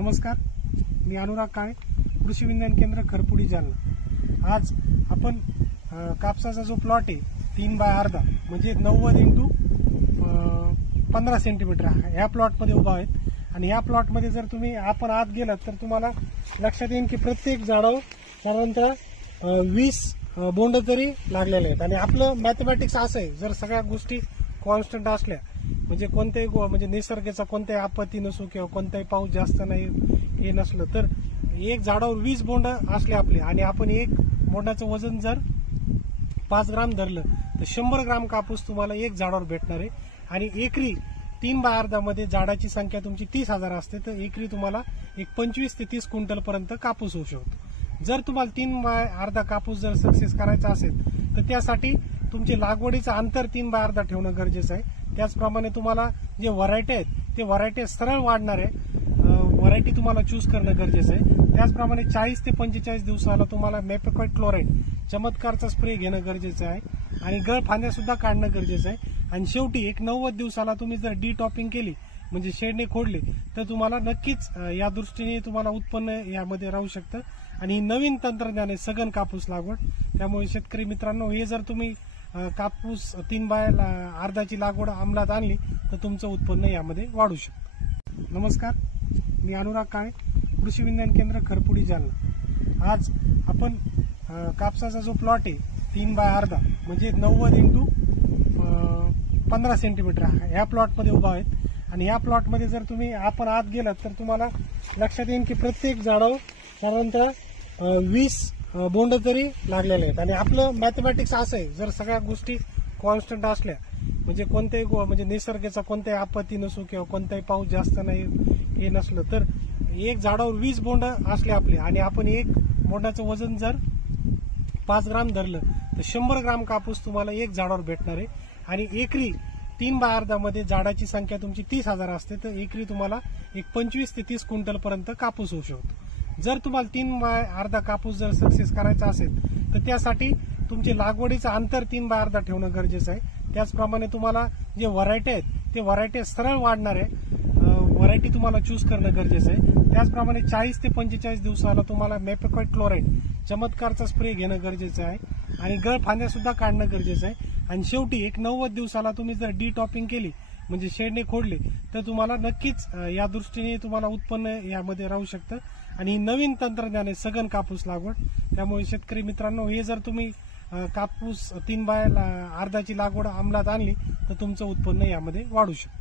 नमस्कार, मी अनुराग काळे, कृषी विज्ञान केंद्र खरपुडी जालना। आज आपण कापसाचा जो प्लॉट आहे 3 बाय अर्धा म्हणजे 90 इंटू 15 सेंटीमीटर ह्या प्लॉटमध्ये उभा आहेत। आणि ह्या प्लॉटमध्ये जर तुम्ही आपण आत गेलात तर तुम्हाला लक्षात येईल की प्रत्येक झाडावर साधारणतः 20 बोंड तरी लागलेले आहेत। आणि आपलं मॅथमॅटिक्स असं आहे, जर सगळ्या गोष्टी कॉन्स्टंट असल्या म्हणजे कोणत्याही म्हणजे निसर्गाचा कोणत्याही आपत्ती नसो किंवा कोणताही पाऊस जास्त नाही हे नसलं तर एक झाडावर 20 बोंड असले आपले आणि आपण एक बोंडाचं वजन जर 5 ग्राम धरलं तर 100 ग्राम कापूस तुम्हाला एक झाडावर भेटणार आहे। आणि एकरी 3 बाय अर्धा मध्ये झाडाची संख्या तुमची 30,000 असते तर एकरी तुम्हाला एक 25 ते 30 क्विंटल पर्यंत कापूस होऊ शकतो। जर तुम्हाला 3 बाय अर्धा कापूस जर सक्सेस करायचा असेल तर त्यासाठी तुमचे लागवडीचं अंतर 3 बाय अर्धा ठेवणं गरजेचं आहे। त्याचप्रमाणे तुम्हाला जे व्हरायटी आहेत ते व्हरायटी सरळ वाढणारे व्हरायटी तुम्हाला चूज करणं गरजेचं आहे। त्याचप्रमाणे 40 ते 45 दिवसाला तुम्हाला मेपेक्वाइट क्लोराइड चमत्कारचा स्प्रे घेणं गरजेचं आहे आणि गळ फांद्या सुद्धा काढणं गरजेचं आहे। आणि शेवटी एक 90 दिवसाला तुम्ही जर डी टॉपिंग केली म्हणजे शेडने खोडले तर तुम्हाला नक्कीच या दृष्टीने तुम्हाला उत्पन्न यामध्ये राहू शकतं। आणि नवीन तंत्रज्ञान आहे सघन कापूस लागवड, त्यामुळे शेतकरी मित्रांनो हे जर तुम्ही कापूस 3 बाय अर्धाची लागवड अंमलात आणली तर तुमचं उत्पन्न यामध्ये वाढू शकतं। नमस्कार, मी अनुराग काळे, कृषी विज्ञान केंद्र खरपुडी जालना। आज आपण कापसाचा जो प्लॉट आहे 3 बाय अर्धा म्हणजे 90 इंटू 15 सेंटीमीटर ह्या प्लॉटमध्ये उभा आहेत। आणि ह्या प्लॉटमध्ये जर तुम्ही आपण आत गेलात तर तुम्हाला लक्षात येईल की प्रत्येक झाडावर साधारणतः 20 बोंड तरी लागलेले आहेत। आणि आपलं मॅथमॅटिक्स असं आहे, जर सगळ्या गोष्टी कॉन्स्टंट असल्या म्हणजे कोणत्याही म्हणजे निसर्गाचा कोणत्याही आपत्ती नसो किंवा कोणताही पाऊस जास्त नाही हे नसलं तर एक झाडावर 20 बोंड असले आपले आणि आपण एक बोंडाचं वजन जर 5 ग्राम धरलं तर 100 ग्राम कापूस तुम्हाला एक झाडावर भेटणार आहे। आणि एकरी 3 बाय अर्धा मध्ये झाडाची संख्या तुमची 30,000 असते तर एकरी तुम्हाला एक 25 ते 30 क्विंटल पर्यंत कापूस होऊ शकतो। जर तुम्हाला 3 बाय अर्धा कापूस जर सक्सेस करायचा असेल तर त्यासाठी तुमचे लागवडीचं अंतर 3 बाय अर्धा ठेवणं गरजेचं आहे। त्याचप्रमाणे तुम्हाला जे व्हरायटी आहेत ते व्हरायटी सरळ वाढणारे व्हरायटी तुम्हाला चूज करणं गरजेचं आहे। त्याचप्रमाणे 40 ते 45 दिवसाला तुम्हाला मेपेक्वाइट क्लोराइड चमत्कारचा स्प्रे घेणं गरजेचं आहे आणि गळ फांद्या सुद्धा काढणं गरजेचं आहे। आणि शेवटी एक 90 दिवसाला तुम्ही जर डी टॉपिंग केली म्हणजे शेडने खोडले तर तुम्हाला नक्कीच या दृष्टीने तुम्हाला उत्पन्न यामध्ये राहू शकतं। आणि नवीन तंत्रज्ञान आहे सघन कापूस लागवड, त्यामुळे शेतकरी मित्रांनो हे जर तुम्ही कापूस 3 बाय अर्धाची लागवड अंमलात आणली तर तुमचं उत्पन्न यामध्ये वाढू शकतं।